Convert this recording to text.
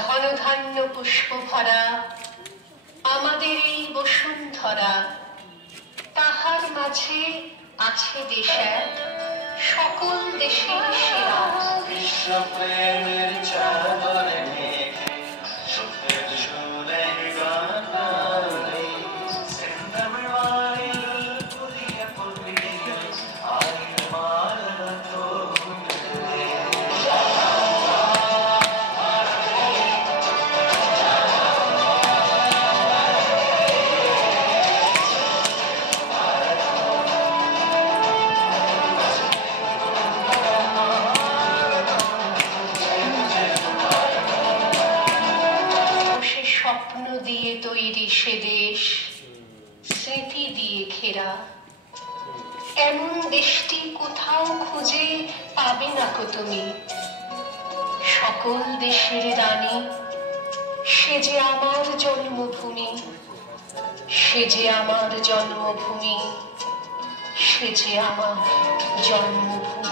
ধনধান্য পুষ্প ভরা আমাদের এই বসুন্ধরা, তাহার মাঝে আছে দেশ এক, সকল দেশের সেরা। বিশ্বপ্রেমের চাদর ঢেকে সুখের সুরে গান গাই, সেপ্টেম্বর মাইল পুরিয়ে পুরিয়ে আইন মালতো স্বপ্ন দিয়ে তৈরি সে দেশ, স্মৃতি দিয়ে ঘেরা। এমন দেশটি কোথাও খুঁজে পাবে না কো তুমি। সকল দেশের রানী, সে যে আমার জন্মভূমি, সে যে আমার জন্মভূমি, সে যে আমার জন্মভূমি।